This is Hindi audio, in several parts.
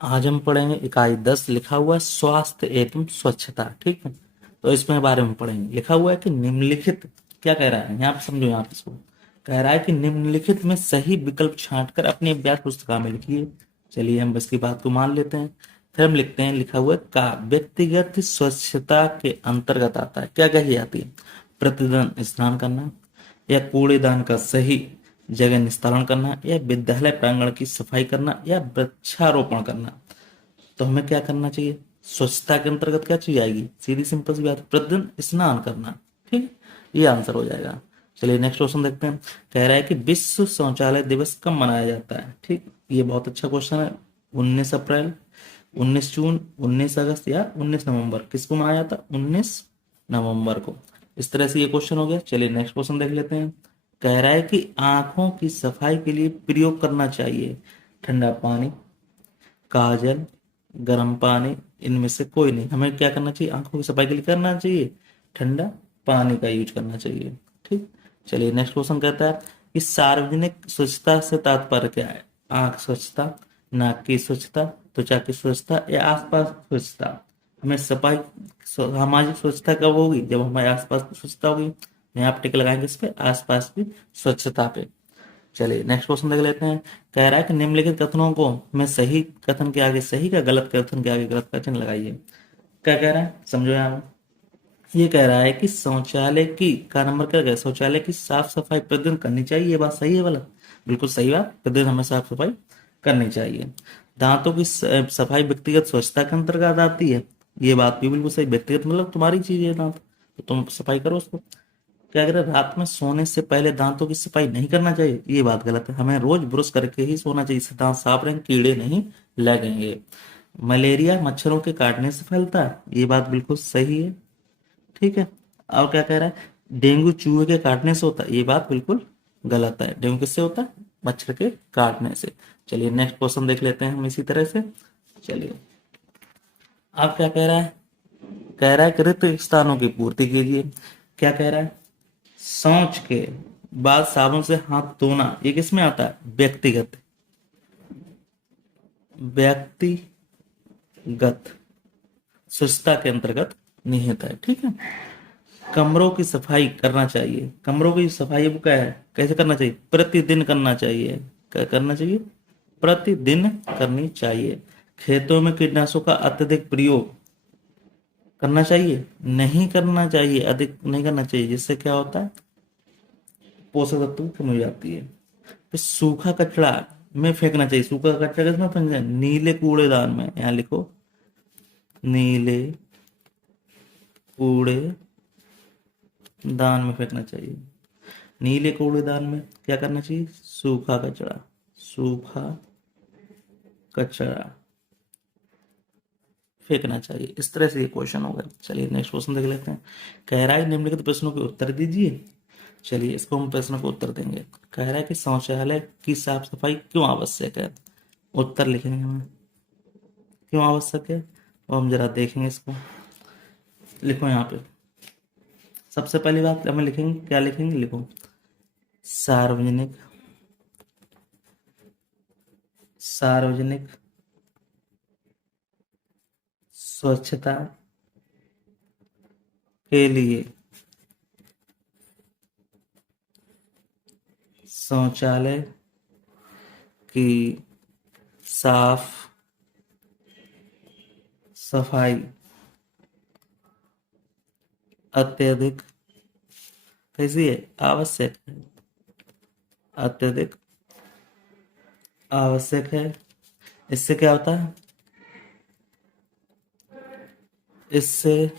आज हम पढ़ेंगे इकाई 10 लिखा हुआ है स्वास्थ्य एवं स्वच्छता। ठीक है, तो इसमें बारे में पढ़ेंगे। लिखा हुआ है कि निम्नलिखित, क्या कह रहा है यहाँ पे समझो। यहाँ पे इसको कह रहा है कि निम्नलिखित में सही विकल्प छांटकर अपनी अभ्यास पुस्तिका में लिखिए। चलिए हम इसकी बात को मान लेते हैं। फिर हम लिखते हैं, लिखा हुआ है का व्यक्तिगत स्वच्छता के अंतर्गत आता है। क्या कही जाती है? प्रतिदिन स्नान करना, या कूड़ेदान का सही जगह निस्तारण करना, या विद्यालय प्रांगण की सफाई करना, या वृक्षारोपण करना। तो हमें क्या करना चाहिए? स्वच्छता के अंतर्गत क्या चीज आएगी? सीधी सिंपल सी बात, प्रतिदिन स्नान करना। ठीक, ये आंसर हो जाएगा। चलिए नेक्स्ट क्वेश्चन देखते हैं। कह रहा है कि विश्व शौचालय दिवस कब मनाया जाता है? ठीक, ये बहुत अच्छा क्वेश्चन है। 19 अप्रैल, 19 जून, 19 अगस्त या 19 नवंबर, किसको मनाया जाता है? 19 नवंबर को। इस तरह से ये क्वेश्चन हो गया। चलिए नेक्स्ट क्वेश्चन देख लेते हैं। कह रहा है कि आंखों की सफाई के लिए प्रयोग करना चाहिए ठंडा पानी, काजल, गर्म पानी, इनमें से कोई नहीं। हमें क्या करना चाहिए? आंखों की सफाई के लिए करना चाहिए ठंडा पानी का यूज करना चाहिए। ठीक, चलिए नेक्स्ट क्वेश्चन कहता है कि सार्वजनिक स्वच्छता से तात्पर्य क्या है? आंख स्वच्छता, नाक की स्वच्छता, त्वचा की स्वच्छता, या आसपास स्वच्छता। हमें सफाई, सामाजिक स्वच्छता कब होगी? जब हमारे आसपास की स्वच्छता होगी। यहाँ पे टिक लगाएंगे इस पे, आसपास की स्वच्छता पे। चलिए नेक्स्ट क्वेश्चन देख लेते हैं। कह रहा है कि निम्नलिखित कथनों को में सही कथन के आगे सही का, गलत कथन के आगे गलत का चिन्ह लगाइए। क्या कह रहा है समझो यहाँ। ये कह रहा है कि शौचालय की का नंबर क्या है? शौचालय की साफ सफाई प्रतिदिन करनी चाहिए। ये बात सही है गलत? बिल्कुल सही बात, प्रतिदिन हमें साफ सफाई करनी चाहिए। दांतों की सफाई व्यक्तिगत स्वच्छता के अंतर्गत आती है। ये बात भी बिल्कुल सही। व्यक्तिगत मतलब तुम्हारी चीज है दांत, तो तुम सफाई करो उसको। क्या करें? रात में सोने से पहले दांतों की सफाई नहीं करना चाहिए। ये बात गलत है, हमें रोज ब्रश करके ही सोना चाहिए, इससे दांत साफ रहेंगे, कीड़े नहीं लगेंगे। मलेरिया मच्छरों के काटने से फैलता है। ये बात बिल्कुल सही है। ठीक है, और क्या कह रहा है? डेंगू चूहे के काटने से होता है। ये बात बिल्कुल गलत है। डेंगू किससे होता है? मच्छर के काटने से। चलिए नेक्स्ट क्वेश्चन देख लेते हैं हम इसी तरह से। चलिए, अब क्या कह रहा है? कह रहा है कि रिक्त स्थानों की पूर्ति कीजिए। क्या कह रहा है? शौच के बाद साबुन से हाथ धोना, ये किस में आता है? व्यक्तिगत, व्यक्तिगत स्वच्छता के अंतर्गत निहित है। ठीक है। कमरों की सफाई करना चाहिए। कमरों की सफाई वो क्या है? कैसे करना चाहिए? प्रतिदिन करना चाहिए। क्या करना चाहिए? प्रतिदिन करनी चाहिए। खेतों में कीटनाशकों का अत्यधिक प्रयोग करना चाहिए? नहीं करना चाहिए, अधिक नहीं करना चाहिए। जिससे क्या होता है? पोषक तत्व की कमी हो जाती है। फिर सूखा कचरा में फेंकना चाहिए। सूखा कचरा किसमें फेंकना चाहिए? नीले कूड़ेदान में। यहाँ लिखो, नीले कूड़ेदान में फेंकना चाहिए। नीले कूड़ेदान में क्या करना चाहिए? सूखा कचरा, सूखा कचरा फेंकना चाहिए। इस तरह से ये क्वेश्चन होगा। चलिए नेक्स्ट क्वेश्चन देख लेते हैं। कह रहा है निम्नलिखित प्रश्नों के उत्तर दीजिए। चलिए इसको हम प्रश्न को उत्तर देंगे। कह रहा है कि शौचालय की साफ सफाई क्यों आवश्यक है? उत्तर लिखेंगे हम, क्यों आवश्यक है वो हम जरा देखेंगे इसको। लिखो यहाँ पे, सबसे पहली बात हमें लिखेंगे, क्या लिखेंगे? लिखो, सार्वजनिक, सार्वजनिक स्वच्छता के लिए शौचालय की साफ सफाई अत्यधिक कैसी है? आवश्यक है। अत्यधिक आवश्यक है। इससे क्या होता है? इससे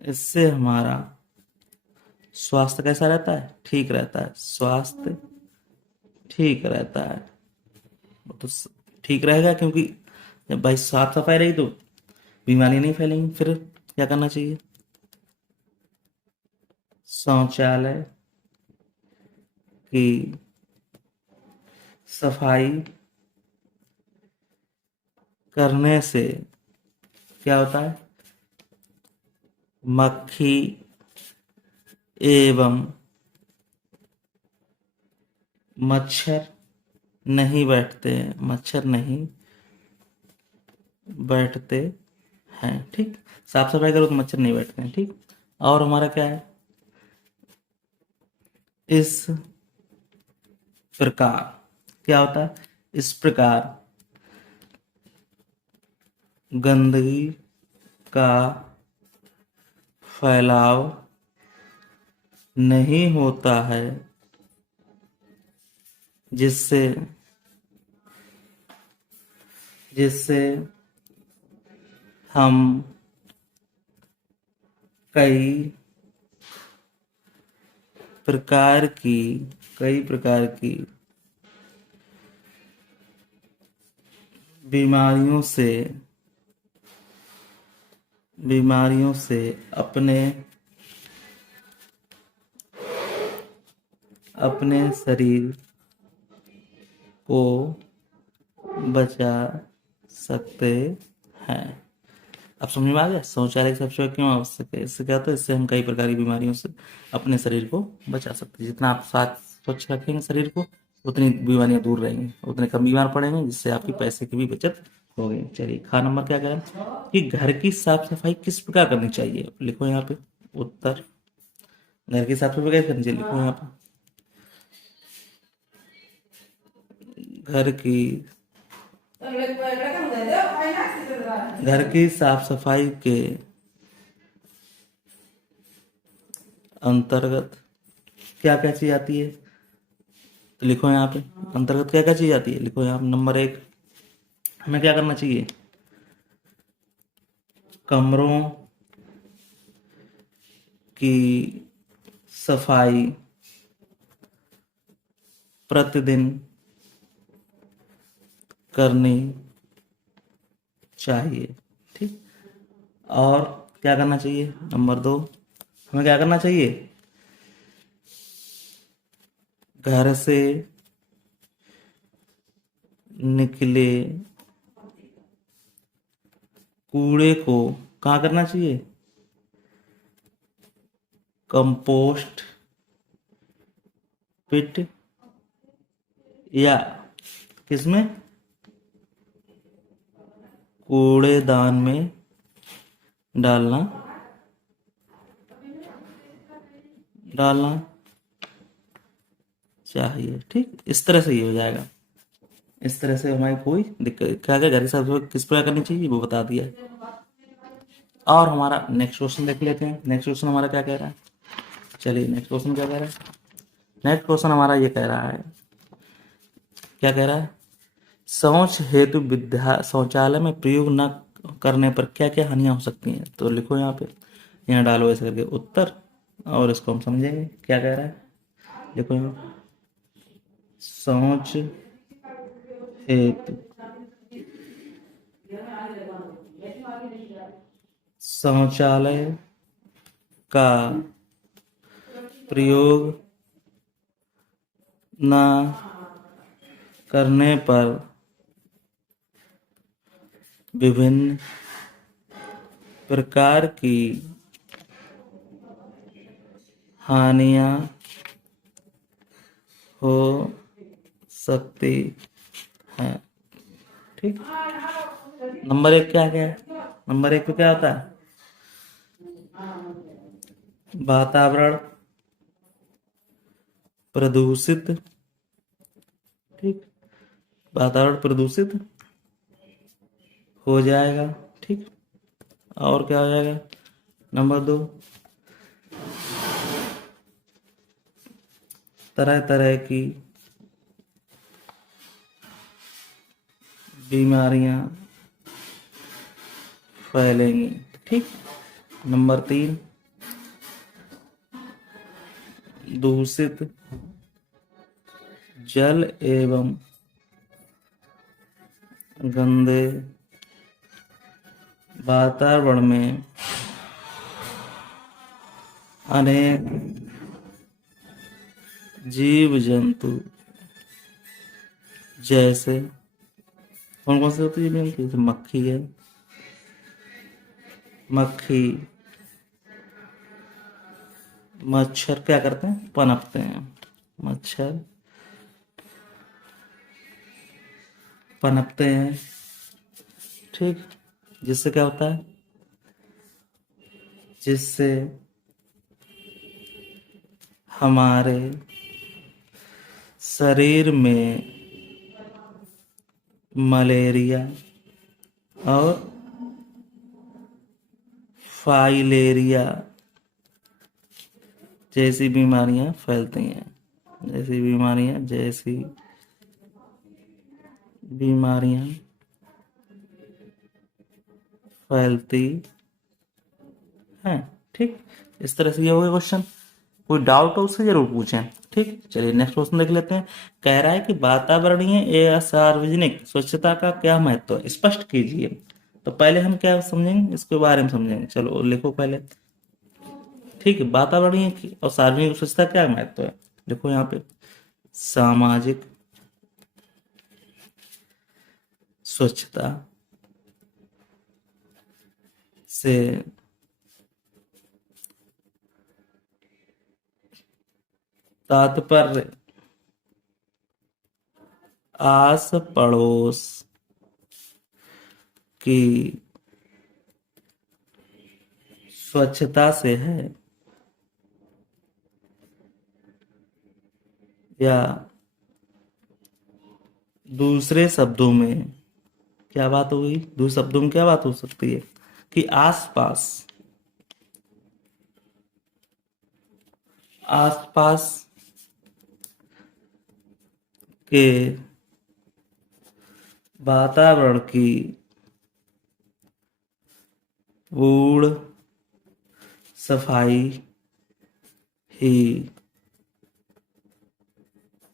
इससे हमारा स्वास्थ्य कैसा रहता है? ठीक रहता है। स्वास्थ्य ठीक रहता है। वो तो ठीक रहेगा, क्योंकि जब भाई साफ सफाई रही तो बीमारी नहीं फैलेंगी। फिर क्या करना चाहिए? शौचालय की सफाई करने से क्या होता है? मक्खी एवं मच्छर नहीं बैठते हैं, मच्छर नहीं बैठते हैं। ठीक, साफ सफाई करो तो मच्छर नहीं बैठते हैं। ठीक, और हमारा क्या है, इस प्रकार, क्या होता है, इस प्रकार गंदगी का फैलाव नहीं होता है, जिससे जिससे हम कई प्रकार की कई प्रकार की बीमारियों से बीमारियों से अपने अपने शरीर को बचा सकते हैं। अब समझ में आ गया शौचालय की साफ सफाई क्यों आवश्यक है। इससे क्या होता है, इससे हम कई प्रकार की बीमारियों से अपने शरीर को बचा सकते हैं। जितना आप साफ स्वच्छ रखेंगे शरीर को, उतनी बीमारियां दूर रहेंगी, उतने कम बीमार पड़ेंगे, जिससे आपकी पैसे की भी बचत होगी। चलिए, नंबर क्या कह रहा है कि घर की साफ सफाई किस प्रकार करनी चाहिए, लिखो यहाँ पे उत्तर। घर की साफ सफाई कैसे करनी चाहिए, लिखो यहाँ पे। घर की घर की साफ सफाई के अंतर्गत क्या क्या चीज आती है, तो लिखो यहाँ पे अंतर्गत क्या क्या चीज आती है। लिखो यहाँ पे नंबर 1, हमें क्या करना चाहिए, कमरों की सफाई प्रतिदिन करनी चाहिए। ठीक, और क्या करना चाहिए, नंबर 2, हमें क्या करना चाहिए, घर से निकले कूड़े को कहाँ करना चाहिए, कंपोस्ट पिट या किसमें, कूड़ेदान में डालना डालना चाहिए। ठीक, इस तरह से ये हो जाएगा। इस तरह से हमारी कोई दिक्कत, क्या क्या घर की साफ सफाई किस प्रकार करनी चाहिए वो बता दिया है। और हमारा नेक्स्ट क्वेश्चन देख लेते हैं। नेक्स्ट क्वेश्चन हमारा क्या कह रहा है, चलिए नेक्स्ट क्वेश्चन क्या कह रहा है। नेक्स्ट क्वेश्चन हमारा ये कह रहा है, क्या कह रहा है, शौच हेतु विद्या शौचालय में प्रयोग न करने पर क्या क्या हानियां हो सकती हैं। तो लिखो यहाँ पे, यहाँ डालो ऐसे करके उत्तर, और इसको हम समझेंगे क्या कह रहा है। देखो यहाँ, शौच हेतु शौचालय का प्रयोग न करने पर विभिन्न प्रकार की हानियां हो सकती हैं। ठीक, नंबर 1 क्या क्या है, नंबर 1 पे क्या होता है, वातावरण प्रदूषित। ठीक, वातावरण प्रदूषित हो जाएगा। ठीक, और क्या हो जाएगा, नंबर 2, तरह तरह की बीमारियां फैलेंगी। ठीक, नंबर 3, दूषित जल एवं गंदे वातावरण में अनेक जीव जंतु, जैसे कौन कौन से होते हैं, जैसे मक्खी है, मक्खी मच्छर क्या करते हैं, पनपते हैं। मच्छर पनपते हैं, ठीक, जिससे क्या होता है, जिससे हमारे शरीर में मलेरिया और फाइलेरिया जैसी बीमारियां फैलती हैं, जैसी बीमारियां फैलती हैं, ठीक। इस तरह से ये हो गया क्वेश्चन। कोई डाउट हो उससे जरूर पूछें, ठीक। चलिए नेक्स्ट क्वेश्चन देख लेते हैं। कह रहा है कि वातावरणीय या सार्वजनिक स्वच्छता का क्या महत्व है, स्पष्ट कीजिए। तो पहले हम क्या समझेंगे, इसके बारे में समझेंगे। चलो लिखो पहले, ठीक है। वातावरणीय और सार्वजनिक स्वच्छता क्या महत्व है, देखो यहाँ पे सामाजिक स्वच्छता से तात्पर्य आस पड़ोस की स्वच्छता से है, या दूसरे शब्दों में क्या बात होगी, दूसरे शब्दों में क्या बात हो सकती है कि आसपास आसपास के वातावरण की पूर्ण सफाई ही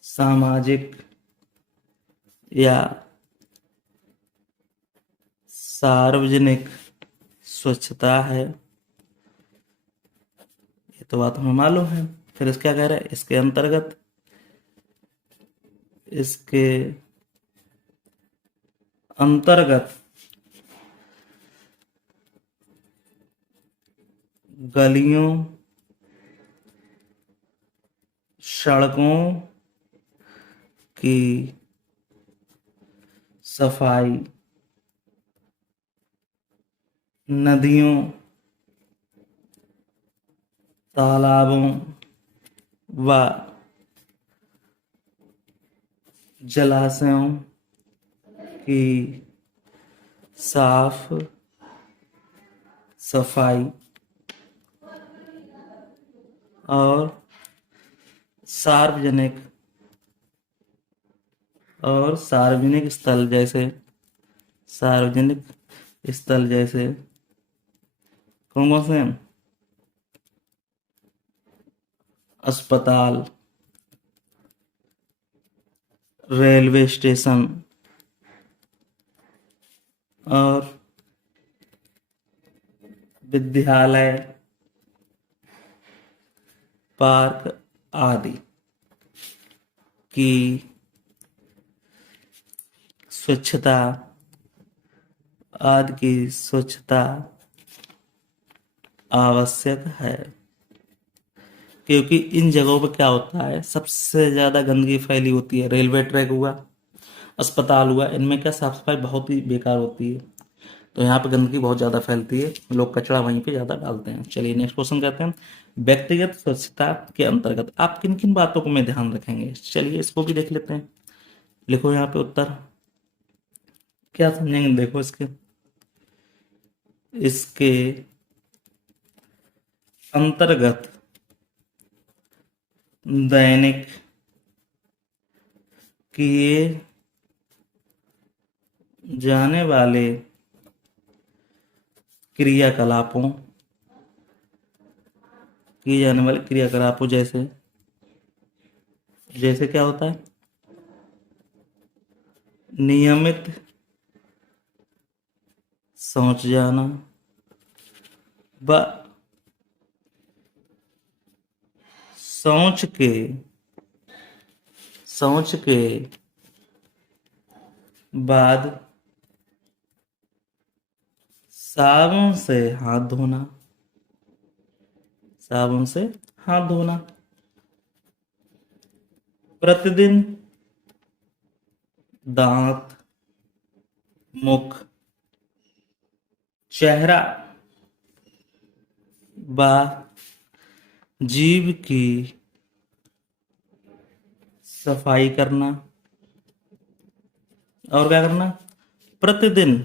सामाजिक या सार्वजनिक स्वच्छता है। ये तो बात हमें मालूम है। फिर इस क्या कह रहा है, इसके अंतर्गत गलियों, सड़कों की सफाई, नदियों, तालाबों व जलाशयों की साफ सफाई और सार्वजनिक सार्वजनिक स्थल जैसे कौन कौन से हैं, अस्पताल, रेलवे स्टेशन और विद्यालय, पार्क आदि की स्वच्छता आवश्यक है। क्योंकि इन जगहों पर क्या होता है, सबसे ज्यादा गंदगी फैली होती है। रेलवे ट्रैक हुआ, अस्पताल हुआ, इनमें क्या साफ सफाई बहुत ही बेकार होती है। तो यहाँ पे गंदगी बहुत ज़्यादा फैलती है, लोग कचरा वहीं पे ज़्यादा डालते हैं। चलिए नेक्स्ट क्वेश्चन कहते हैं, व्यक्तिगत स्वच्छता के अंतर्गत आप किन किन बातों को में ध्यान रखेंगे। चलिए इसको भी देख लेते हैं। लिखो यहाँ पे उत्तर, क्या समझेंगे, देखो इसके अंतर्गत दैनिक किए जाने वाले क्रियाकलापों जैसे जैसे क्या होता है, नियमित शौच जाना व शौच के बाद साबुन से हाथ धोना, प्रतिदिन दांत मुख, चेहरा व जीभ की सफाई करना। और क्या करना? प्रतिदिन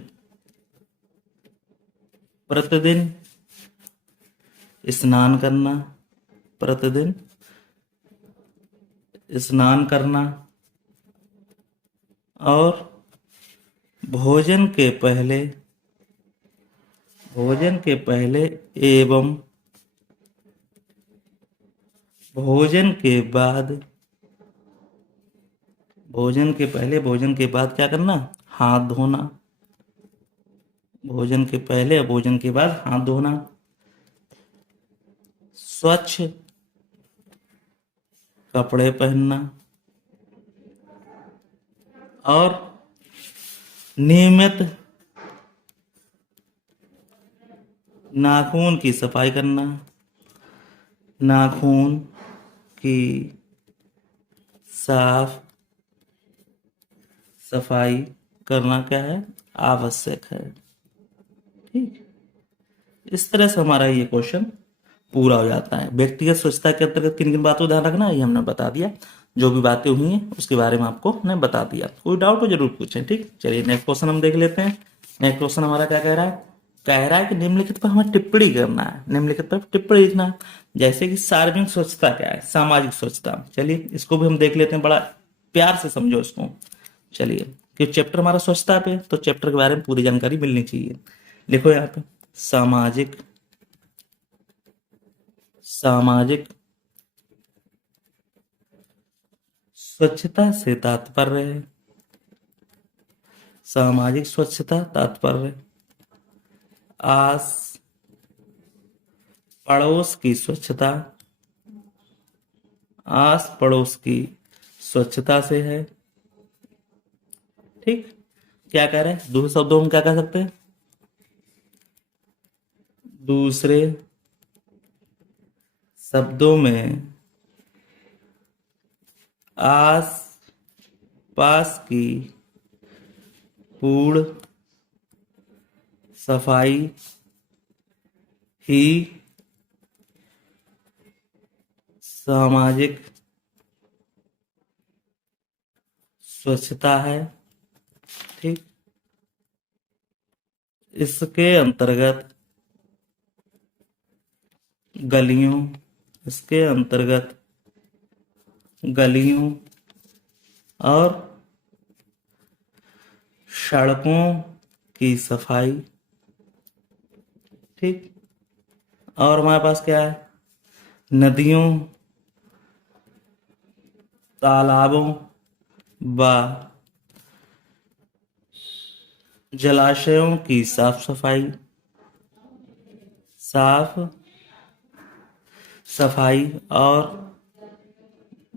प्रतिदिन स्नान करना। प्रतिदिन स्नान करना। और भोजन के पहले एवं भोजन के बाद भोजन के बाद क्या करना? हाथ धोना। भोजन के पहले और भोजन के बाद हाथ धोना। स्वच्छ कपड़े पहनना। और नियमित नाखून की सफाई करना। नाखून की साफ सफाई करना क्या है? आवश्यक है। ठीक, इस तरह से हमारा ये क्वेश्चन पूरा हो जाता है। व्यक्तिगत स्वच्छता के अंतर्गत किन किन बातों को ध्यान रखना है ये हमने बता दिया। जो भी बातें हुई हैं उसके बारे में आपको हमने बता दिया। कोई डाउट हो जरूर पूछें। ठीक, चलिए नेक्स्ट क्वेश्चन हम देख लेते हैं। नेक्स्ट क्वेश्चन हमारा क्या कह रहा है? कह रहा है कि निम्नलिखित पर हमें टिप्पणी करना है। निम्नलिखित पर टिप्पणी लिखना है। जैसे कि सार्वजनिक स्वच्छता क्या है, सामाजिक स्वच्छता। चलिए इसको भी हम देख लेते हैं, बड़ा प्यार से समझो इसको। चलिए, कि चैप्टर हमारा स्वच्छता पे, तो चैप्टर के बारे में पूरी जानकारी मिलनी चाहिए। लिखो यहाँ पे, सामाजिक स्वच्छता से तात्पर्य है, सामाजिक स्वच्छता तात्पर्य आस पड़ोस की स्वच्छता, आस पड़ोस की स्वच्छता से है। ठीक, क्या कह रहे हैं? दूसरे शब्दों में क्या कह सकते हैं? दूसरे शब्दों में आस पास की पूर्ण सफाई ही सामाजिक स्वच्छता है। ठीक, इसके अंतर्गत गलियों इसके अंतर्गत गलियों और सड़कों की सफाई। ठीक, और हमारे पास क्या है? नदियों, तालाबों व जलाशयों की साफ सफाई, साफ सफाई। और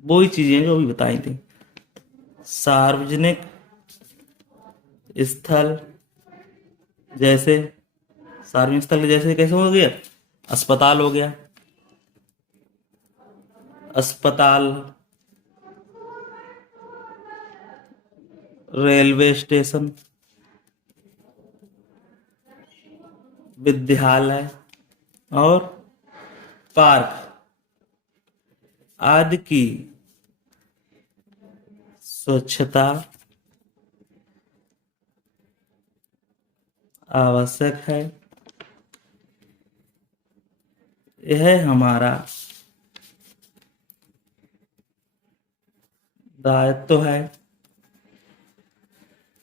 वही चीजें जो अभी बताई थी। सार्वजनिक स्थल जैसे, सार्वजनिक स्थल जैसे कैसे हो गया? अस्पताल हो गया, अस्पताल, रेलवे स्टेशन, विद्यालय और पार्क आदि की स्वच्छता आवश्यक है। यह हमारा दायित्व है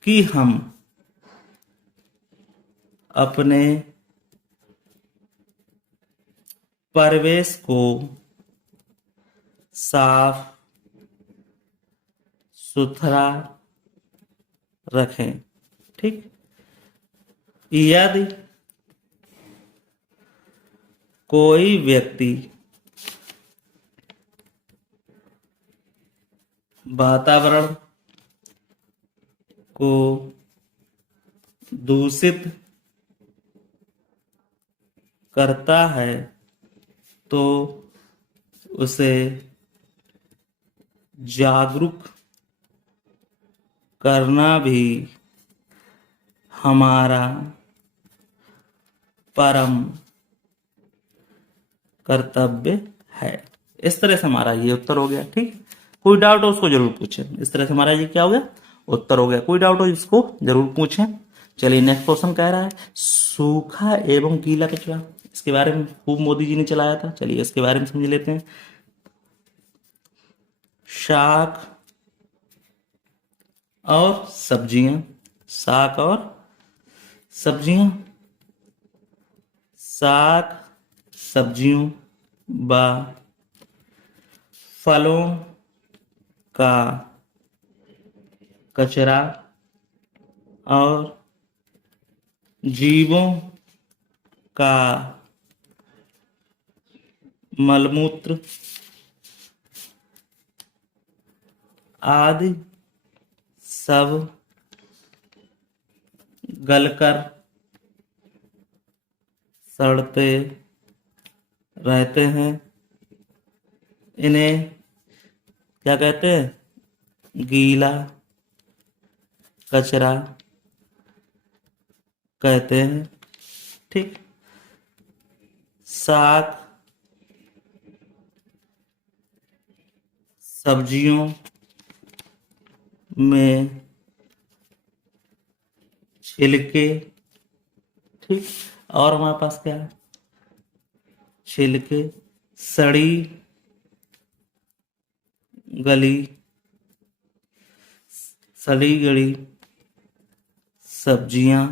कि हम अपने परिवेश को साफ सुथरा रखें। ठीक, यदि कोई व्यक्ति वातावरण को दूषित करता है तो उसे जागरूक करना भी हमारा परम कर्तव्य है। इस तरह से हमारा ये उत्तर हो गया। ठीक, कोई डाउट हो उसको जरूर पूछें। इस तरह से हमारा ये क्या हो गया, उत्तर हो गया। कोई डाउट हो इसको जरूर पूछें। चलिए नेक्स्ट क्वेश्चन कह रहा है सूखा एवं गीला कचरा। इसके बारे में खूब मोदी जी ने चलाया था। चलिए इसके बारे में समझ लेते हैं। शाक और सब्जियां, शाक और सब्जियां, शाक सब्जियों व फलों का कचरा और जीवों का मलमूत्र आदि सब गलकर सड़ते रहते हैं। इन्हें क्या कहते हैं, गीला कचरा कहते हैं। ठीक, साग सब्जियों में छिलके, ठीक, और हमारे पास क्या है, छिलके, सड़ी गली, सड़ी गली सब्जियां,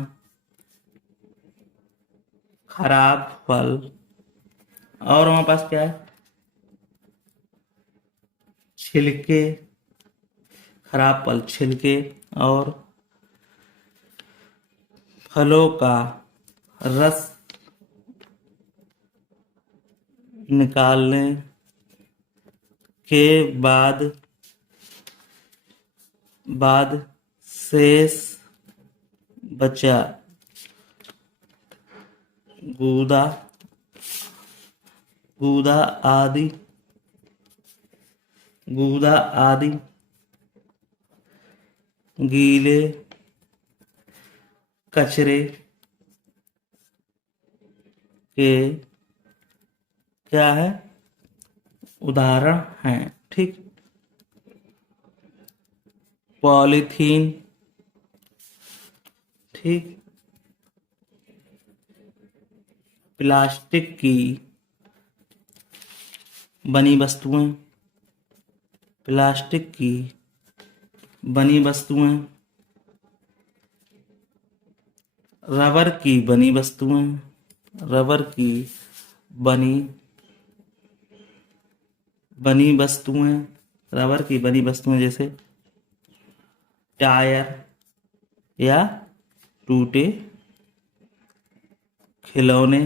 खराब फल, और हमारे पास क्या है, छिलके, खराब फल, छिलके और फलों का रस निकालने के बाद शेष बचा गूदा आदि गीले कचरे के क्या है, उदाहरण हैं। ठीक, पॉलीथीन, ठीक, प्लास्टिक की बनी वस्तुएं, प्लास्टिक की बनी वस्तुएं, रबर की बनी वस्तुएं, रबर की बनी वस्तुएं, रबर की बनी वस्तुएं जैसे टायर या टूटे खिलौने,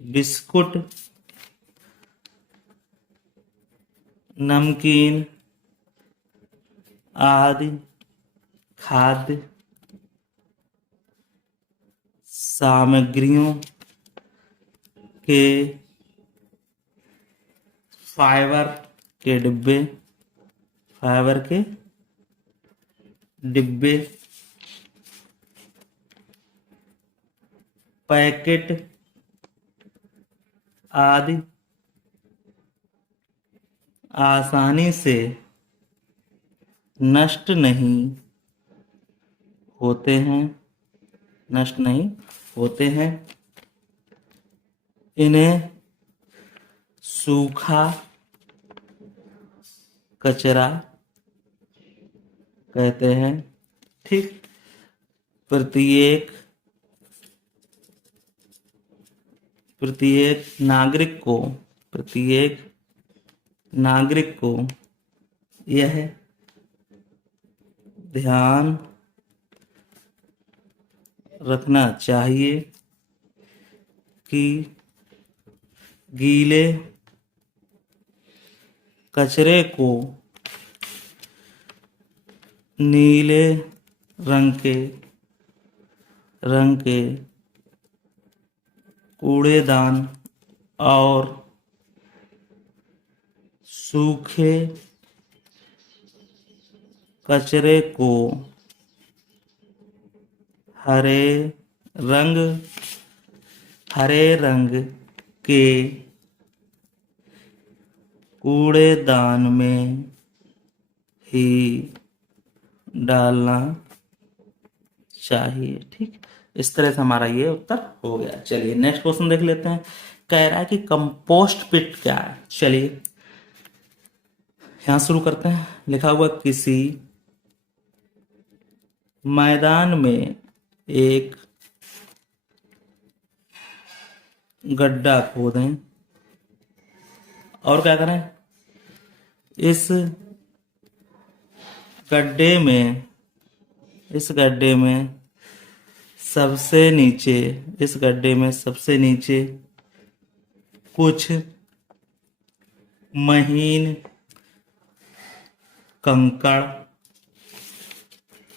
बिस्कुट, नमकीन आदि खाद्य सामग्रियों के फाइबर के डिब्बे, पैकेट आदि आसानी से नष्ट नहीं होते हैं। इन्हें सूखा कचरा कहते हैं। ठीक, प्रत्येक नागरिक को यह ध्यान रखना चाहिए कि गीले कचरे को नीले रंग के कूड़ेदान और सूखे कचरे को हरे रंग के कूड़ेदान में ही डालना चाहिए। ठीक, इस तरह से हमारा ये उत्तर हो गया। चलिए नेक्स्ट क्वेश्चन देख लेते हैं। कह रहा है कि कंपोस्ट पिट क्या है। चलिए यहां शुरू करते हैं। लिखा हुआ किसी मैदान में एक गड्ढा खोदें और क्या करें, इस गड्ढे में सबसे नीचे कुछ महीन कंकड़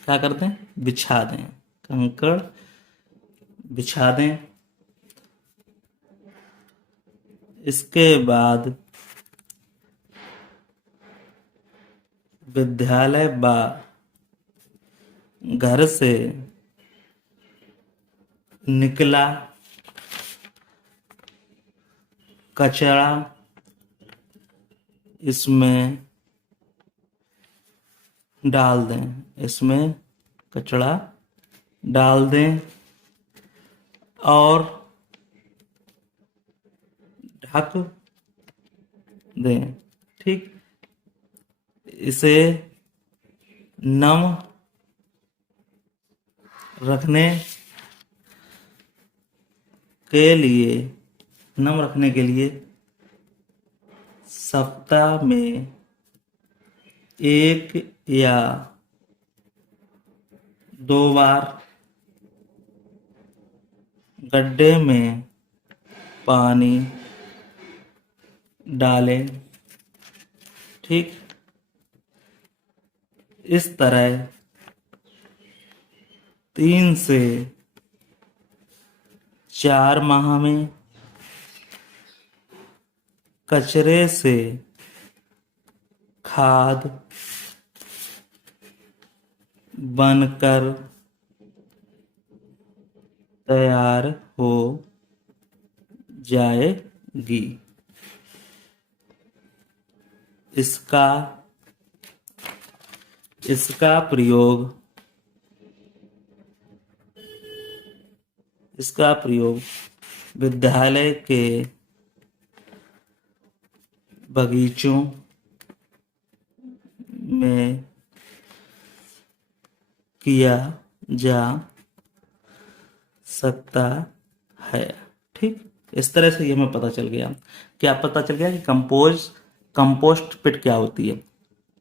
क्या करते हैं, बिछा दें। कंकड़ बिछा दें। इसके बाद विद्यालय व घर से निकला कचरा इसमें डाल दें और ढक दें। ठीक, इसे नम रखने के लिए सप्ताह में एक या दो बार गड्ढे में पानी डालें। ठीक, इस तरह 3 से 4 माह में कचरे से खाद बनकर तैयार हो जाएगी। इसका प्रयोग विद्यालय के बगीचों में किया जा सकता है। ठीक, इस तरह से ये हमें पता चल गया। क्या पता चल गया कि कंपोस्ट पिट क्या होती है।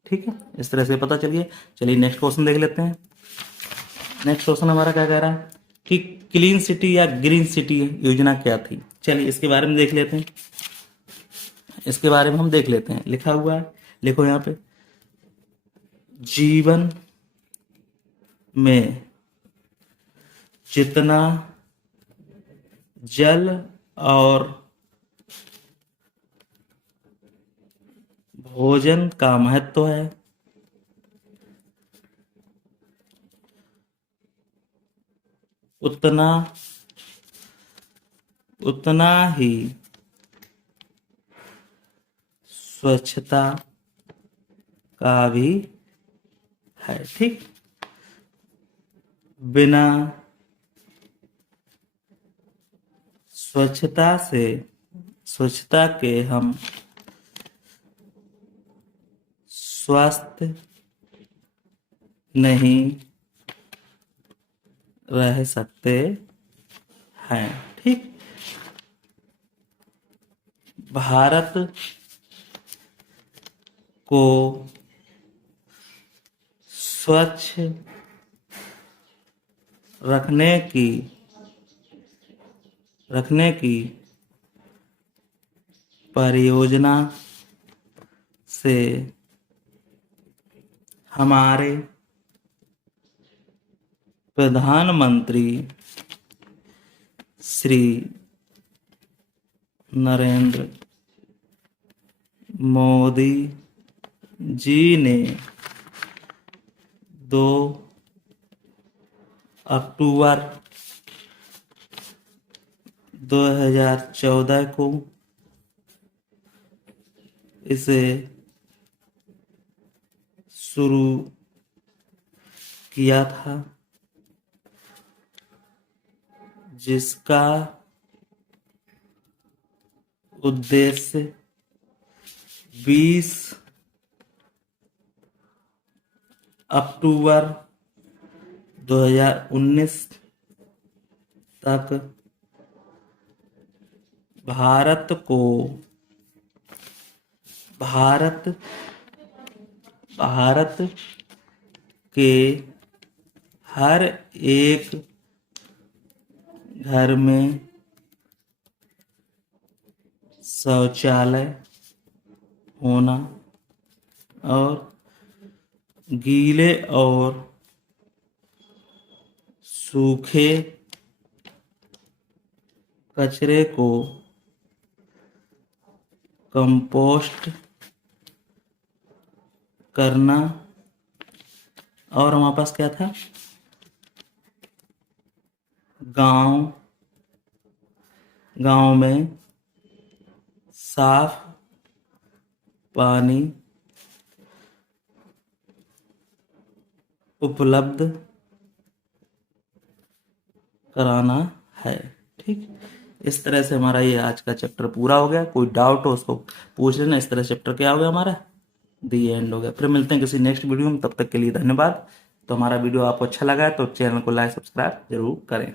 ठीक है, इस तरह से पता चल गया। चलिए नेक्स्ट क्वेश्चन देख लेते हैं। नेक्स्ट क्वेश्चन हमारा क्या कह रहा है कि क्लीन सिटी या ग्रीन सिटी योजना क्या थी। चलिए इसके बारे में देख लेते हैं। लिखा हुआ है, लिखो यहाँ पे, जीवन में जितना जल और भोजन का महत्व है, उतना ही स्वच्छता का भी है। ठीक, बिना स्वच्छता के हम स्वस्थ नहीं रह सकते हैं। ठीक, भारत को स्वच्छ रखने की परियोजना से हमारे प्रधानमंत्री श्री नरेंद्र मोदी जी ने 2 अक्टूबर 2014 को इसे शुरू किया था, जिसका उद्देश्य 20 अक्टूबर 2019 तक भारत के हर एक घर में शौचालय होना और गीले और सूखे कचरे को कंपोस्ट करना। और हमारे पास क्या था, गांव में साफ पानी उपलब्ध कराना है। ठीक, इस तरह से हमारा ये आज का चैप्टर पूरा हो गया। कोई डाउट हो उसको पूछ लेना। इस तरह चैप्टर क्या हो गया हमारा, दी एंड हो गया। फिर मिलते हैं किसी नेक्स्ट वीडियो में, तब तक के लिए धन्यवाद। तो हमारा वीडियो आपको अच्छा लगा है तो चैनल को लाइक सब्सक्राइब जरूर करें।